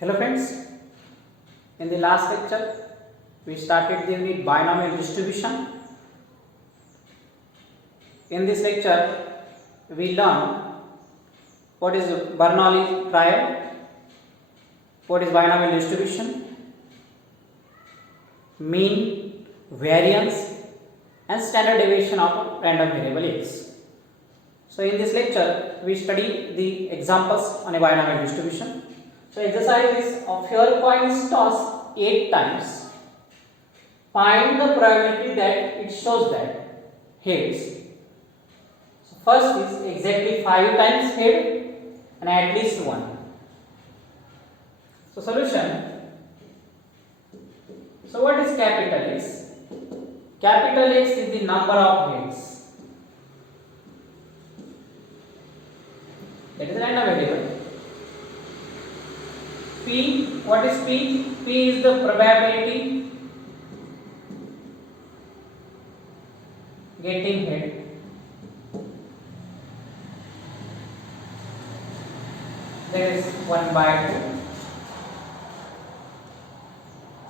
Hello friends, in the last lecture we started the binomial distribution. In this lecture we learn what is Bernoulli triad, what is binomial distribution, mean, variance and standard deviation of random variable x. So in this lecture we study the examples on a binomial distribution. So exercise is of your coin is tossed 8 times. Find the probability that it shows that heads. So first is exactly 5 times head and at least 1. So solution. So what is capital X? Capital X is the number of heads. That is random variable. P, what is P? P is the probability getting head. That is 1 by 2.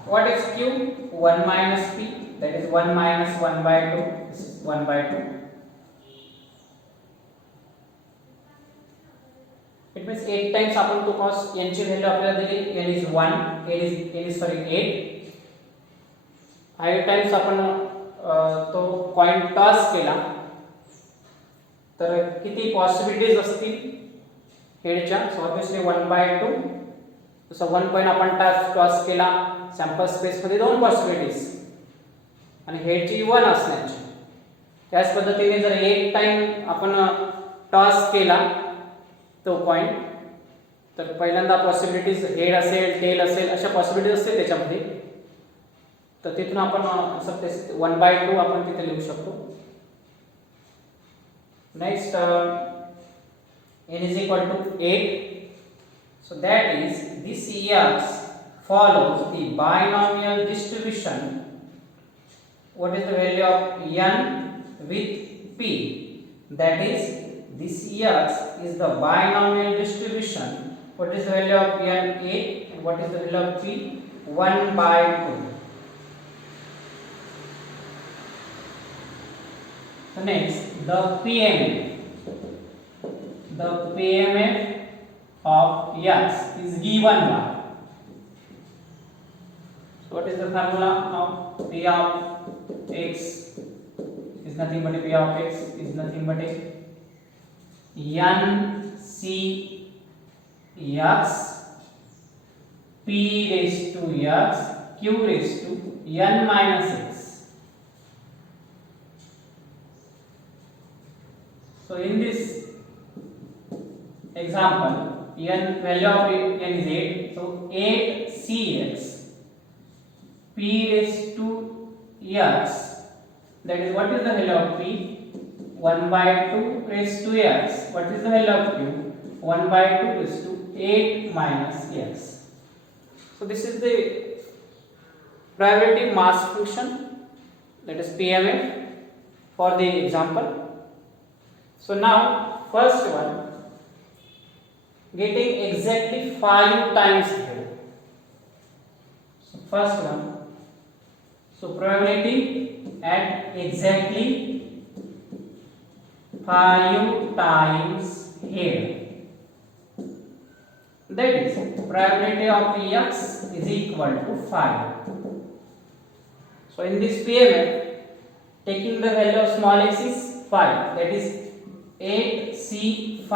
What is Q? 1 minus P. That is 1 minus 1 by 2. This is 1 by 2. It means 8 times आपण तो cos n ची value आपल्याला दिली n is 1 n is 8. 5 times आपण तो coin toss केला तर किती पॉसिबिलिटीज असतील हेडच्या. So obviously 1 by 2. जसं 1 कॉइन आपण टॉस केला सॅम्पल स्पेस मध्ये 2 पॉसिबिलिटीज आणि हेडची 1 असण्याची. त्याच पद्धतीने जर 8 टाइम आपण टॉस केला तो कॉइन तर पहिल्यांदा पॉसिबिलिटीज हेड असेल टेल असेल अशा पॉसिबिलिटीज असते त्याच्यामध्ये. तर तिथून आपण असं 1 by 2 आपण तिथे लिहू शकतो. Next n is equal to 8. So that is this x follows the binomial distribution. What is the value of n with p? That is this x is the binomial distribution. What is the value of n? 8. And what is the value of p? 1 by 2. So next, the PMF. The PMF of x is given by. So what is the formula of P of x? Is nothing but a P of x is nothing but a n c x p raised to x q raised to n minus x. So in this example n value of n is 8. So 8 cx p raised to x, that is what is the value of p? 1 by 2 raised to x. What is the value of q? 1 by 2 raised to 8 minus x. So this is the probability mass function, that is PMF for the example. So now first one, getting exactly 5 times here. So first one, so probability at exactly 5 times here. That is probability of x is equal to 5. So in this PMF, taking the value of small x is 5. That is 8c5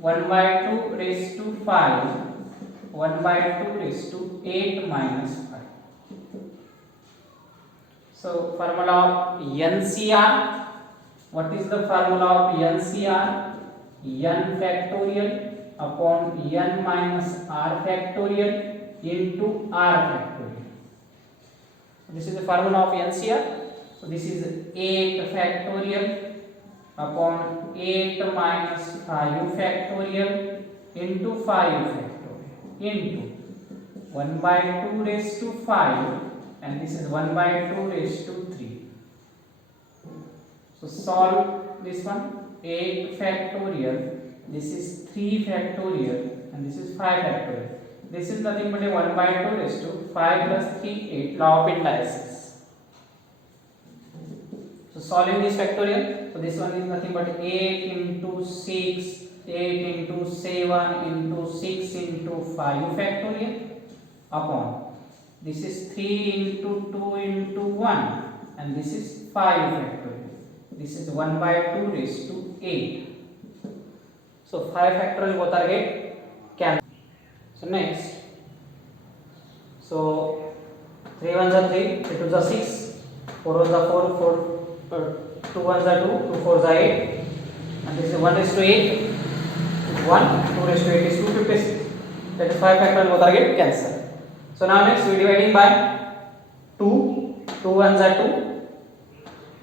1 by 2 raised to 5 1 by 2 raised to 8 minus 5. So formula of NCR. What is the formula of NCR? N factorial upon n minus r factorial into r factorial. This is the formula of NCR. So this is 8 factorial upon 8 minus 5 factorial into 5 factorial into 1 by 2 raised to 5 and this is 1 by 2 raised to 3. So solve this one. 8 factorial, this is 3 factorial and this is 5 factorial. This is nothing but a 1 by 2 raised to 5 plus 3 8, law of indices. So solving this factorial, so this one is nothing but 8 into 6, 8 into 7 into 6 into 5 factorial upon this is 3 into 2 into 1 and this is 5 factorial. This is 1 by 2 raised to 8. So 5 factorial both are get cancelled. So next, so 3 1s are 3, 3 2s are 6, 4 1s are 4, 2 1s are 2, 2 4s are 8, and this is 1 raised to 8, 1, 2 raised to 8 is 256. That is 5 factorial both are get cancelled. So now next we dividing by 2, 2 1s are 2,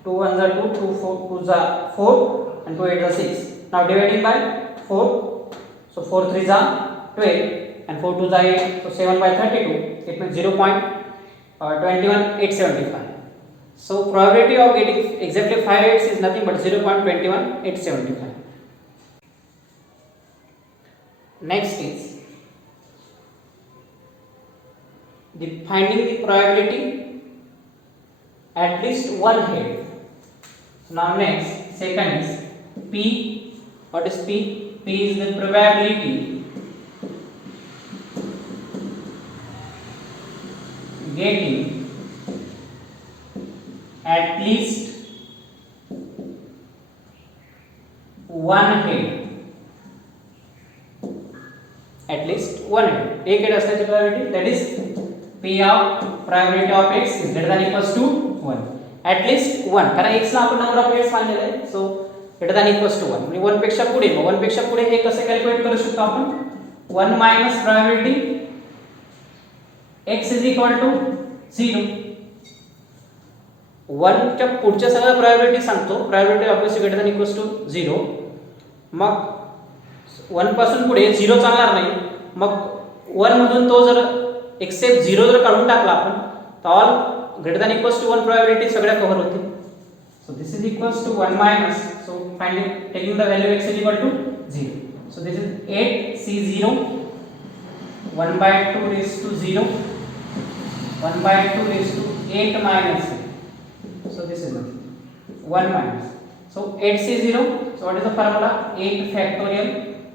2 1s are 2, 2 2s are 4, and 2 8s are 6. Now dividing by 4, so 4 3s are 12, and 4 2s are 8, so 7 by 32, it means 0.21875. So probability of getting exactly 5 8s is nothing but 0.21875. Next is finding the probability at least one head. So now next, second is P. What is P? P is the probability getting at least one head. At least one head. एक head असण्याची probability, that is P of probability of x is greater than equals to 1. At least 1, कारण x ला आपण number of heads मानलेला आहे, so greater than equals to 1. म्हणजे 1 पेक्षा पुढे, मग 1 पेक्षा पुढे हे कसे कॅल्क्युलेट करू शकतो आपण? 1 minus probability x is equal to 0. 1 च्या पुढच्या सगळ्या probability सांगतो, probability obviously greater than equals to 0. मग 1 पासून पुढे 0 चालणार नाही, मग 1 मधून तो जर एक्सेप्ट 0 जर काढून टाकला आपण तर all greater than equals to 1 probability सगळ्या कव्हर होतील. So this is equals to 1 minus, so finding taking the value x is equal to 0. So this is 8c0 1 by 2 raised to 0 1 by 2 raised to 8 minus 8. So this is 1 minus. So 8c0, so what is the formula? 8 factorial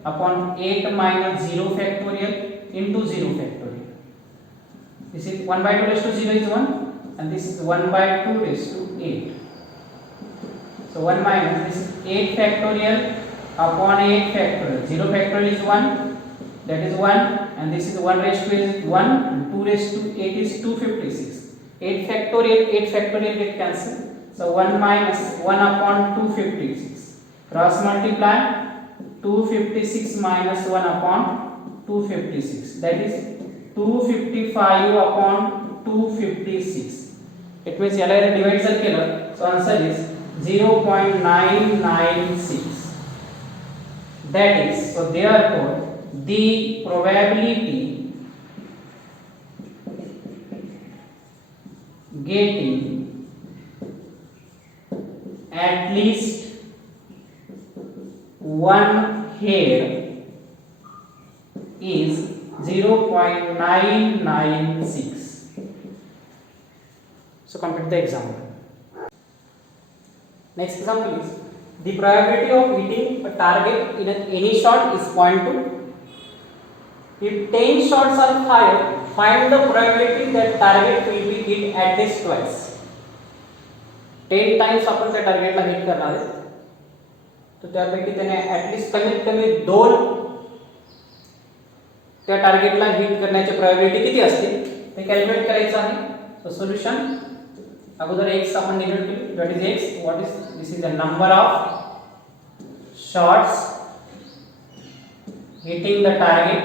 upon 8 minus 0 factorial into 0 factorial. This is 1 by 2 raised to 0 is 1 and this is 1 by 2 raised to 8. So 1 minus this is 8 factorial upon 8 factorial. 0 factorial is 1, that is 1, and this is 1 raised to is 1 and 2 raised to 8 is 256. 8 factorial get cancelled. So 1 minus 1 upon 256. Cross multiply 256 minus 1 upon 256. That is 255 upon 256. It means याला divide जर केलं, so answer is 0.996. That is, so therefore the probability getting at least one hair is 0.996. So complete the example. Next example is the probability of hitting a target in any shot is 0.2. If 10 shots are fired, find the probability that target will be hit at least twice. 10 times आपण त्या टार्गेटला hit करणार आहे, तर त्यापैकी त्याने at least कमीत कमी 2 त्या टार्गेटला हिट करण्याची प्रोबॅबिलिटी किती असते ते कॅल्क्युलेट करायचं आहे. सो सोल्युशन, अगोदर x आपण निगेट केली, what is x, what is this is the number of shots hitting the target,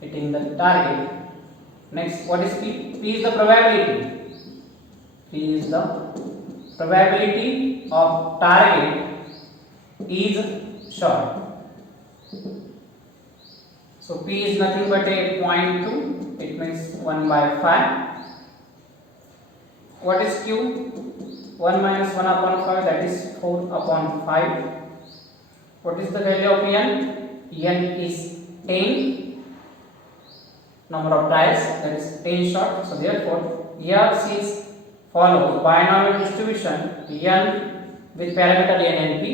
hitting the target. Next, what is P? P is the probability. P is the probability of target is shot. So P is nothing but a 0.2. It means 1 by 5. What is Q? 1 minus 1 upon 5, that is 4 upon 5. What is the value of N? n is 10 number of trials, that is 10 shot. So therefore X is follow binomial distribution n with parameter n and p.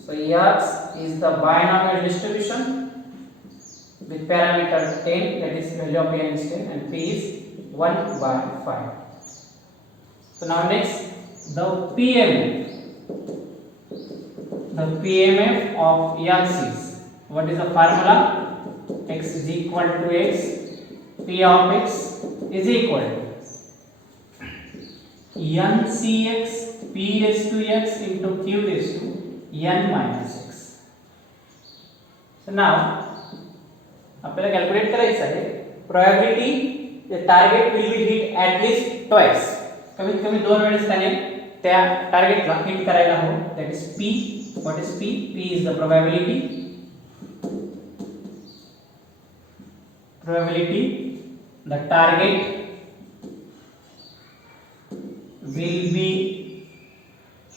So X is the binomial distribution with parameter 10, that is value of n is 10 and p is 1 by 5. So now next, the PMF of X is, what is the formula? X is equal to x, p of x is equal to ncx p raised to x into q raised to n minus x. So now आपल्याला calculate करायचं आहे probability the target will be hit at least twice, कमीत कमी 2 वेळेस त्याने त्या टार्गेटला hit करायला हवं. That is p. What is p? p is the probability the target will be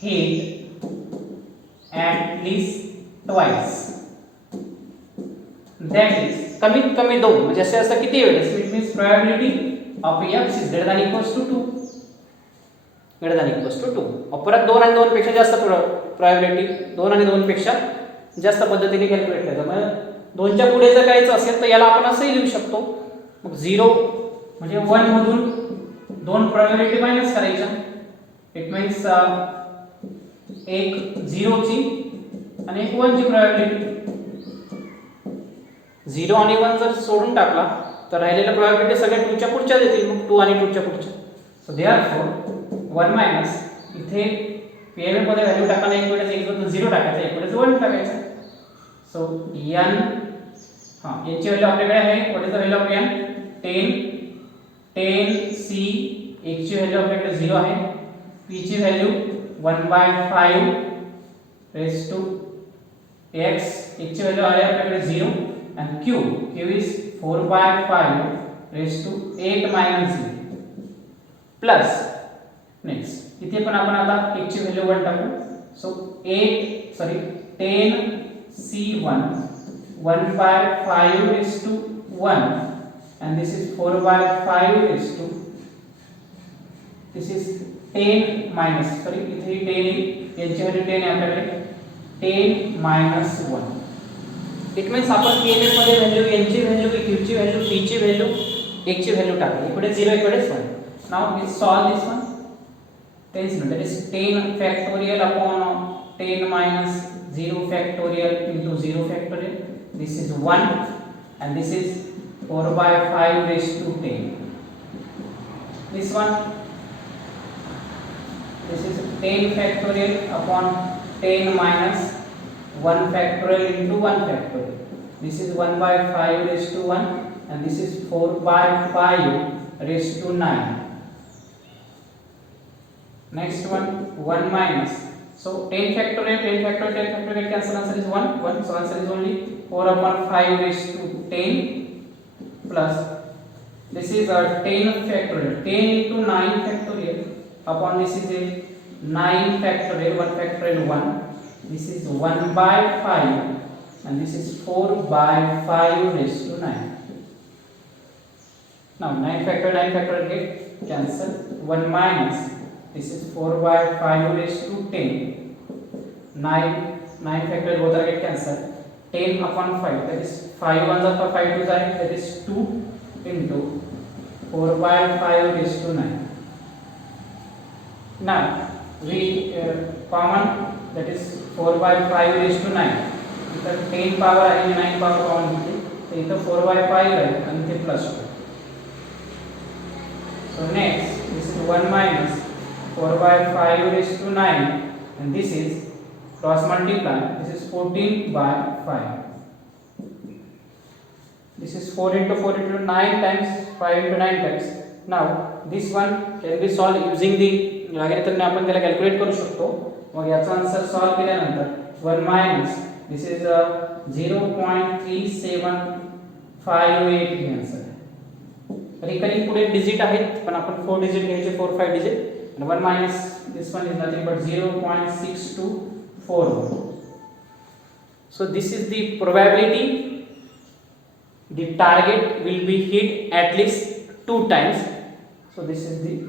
hit at least twice. That is कमीत कमी 2 म्हणजे असं किती वेळेस. It means probability of x is greater than equals to 2. Greater than equals to 2. परत 2 आणि 2 पेक्षा जास्त प्रोबॅबिलिटी, 2 आणि 2 पेक्षा जास्त पद्धतीने कॅल्क्युलेट करायचं. म्हणजे 2 च्या पुढे जर करायचं असेल तर याला आपण असंही लिहू शकतो. मग 0 म्हणजे 1 मधून 2 प्रोबॅबिलिटी मायनस करायच्या. इट मीन्स एक 0 ची आणि एक 1 ची प्रोबॅबिलिटी. 0 आणि 1 जर सोडून टाकला तर राहिलेल्या प्रोबॅबिलिटी सगळ्या 2 च्या पुढच्या देतील. मग 2 आणि 2 च्या पुढच्या. सो देअरफॉर 1 मायनस इथे पीएमएफ मध्ये व्हॅल्यू टाकताना एक वेळेस एक वेळेस 0 टाकायचा, एक वेळेस 1 टाकायचा. सो n यांची व्हॅल्यू आपल्याकडे आहे. What is the value of n? 10 c. x ची व्हॅल्यू आपल्याकडे 0 आहे. p ची value 1/5 raise to x. x ची व्हॅल्यू आहे आपल्याकडे 0 and q is 4/5 raise to 8 - 0 plus next इथे पण आपण आता x ची व्हॅल्यू 1 टाकू. सो 10 c1 1/5 raised to 1 and this is 4/5 raised to, this is 10 minus, sorry इथे 10 यांची व्हॅल्यू 10 आहे आपल्याकडे. 10 minus 1. इट मीन्स आपण पीएमएफ मध्ये व्हॅल्यू n ची व्हॅल्यू, q ची व्हॅल्यू, p ची व्हॅल्यू, x ची व्हॅल्यू टाकली. इकडे 0 इकडे 1. Now we solve this one. 10 that is 10 factorial upon 10 minus 0 factorial into 0 factorial. This is 1 and this is 4/5 raised to 10. This one, this is 10 factorial upon 10 minus 1 factorial into 1 factorial. This is 1/5 raised to 1 and this is 4/5 raised to 9. Next one, 1 minus. So 10 factorial cancel, answer is 1. So answer is only 4/5 raised to 10 plus this is a 10 factorial, 10 into 9 factorial upon this is a 9 factorial, 1 factorial 1. This is 1/5 and this is 4/5 raised to 9. Now 9 factorial get cancel. 1 minus this is 4/5 raised to 10. 9 factorial both are get cancelled. 10 upon 5, that is 5 ones are 5 2s are, that is 2 into 4/5 raised to 9. Now we common, that is 4/5 raised to 9. इथं 10 power आणि 9 power common घेतली तर इथं 4/5 आहे आणि ते plus 2. So next this is 1 minus 4/5 raised to 9 and this is cross multiply, this is 14/5. This is 4 into 4 into 9 times 5 into 9 times. Now this one can be solved using the logarithm ने आपण त्याला calculate करू शकतो. मग याचा answer solve केल्यानंतर 1 minus this is 0.3758 हे answer आहे. Recurring पुढे डिजिट आहेत पण आपण 4 डिजिट घ्यायचे, 4 5 digit. and 1 minus this one is nothing but 0.6241. So this is the probability the target will be hit at least 2 times. So this is the